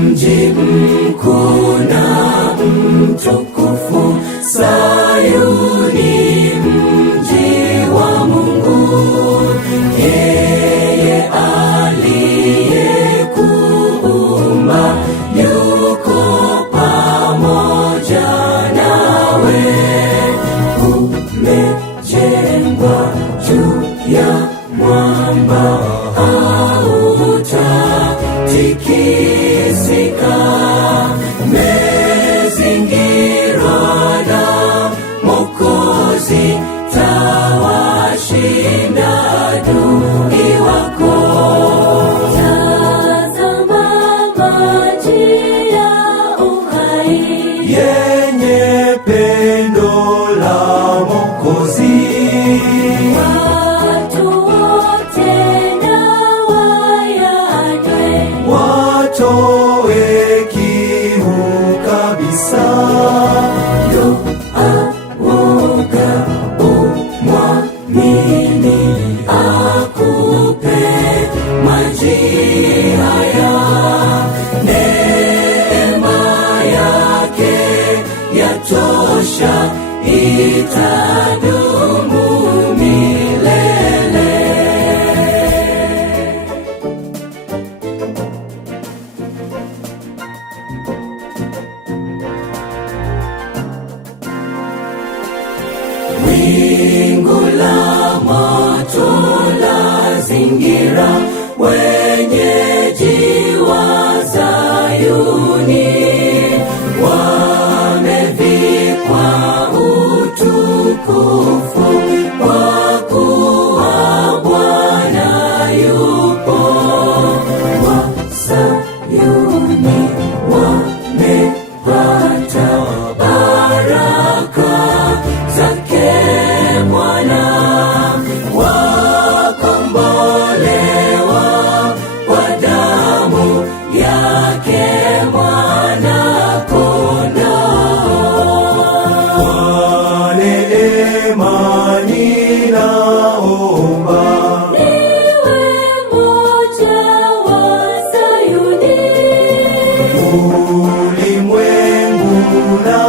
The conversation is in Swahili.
Mji mkuu na mtukufu Sayuni, mji wa Mungu, yeye aliyekuumba yuko pamoja nawe. Umejengwa juu ya mwamba, hautatikisika. Mezingirwa na Mwokozi, tawashinda adui wako. Tazama maji ya uhai yenye pendo la Mwokozi. Watu wote na wayanywe, watoe kiu kabisa. Yo awoga umwamini, akupe maji haya. Neema yake yatosha, itadumu milele. Wingu la moto lazingira wenyeji wa Sayuni, wamevikwa utukufu kwa kuwa Bwana yupo. Wa Sayuni wamepata baraka zake Bwana, wakombolewa kwa damu yake Mwana-Kondoo. Kwa neema ninaomba niwe mmoja wa Sayuni. Ulimwengu na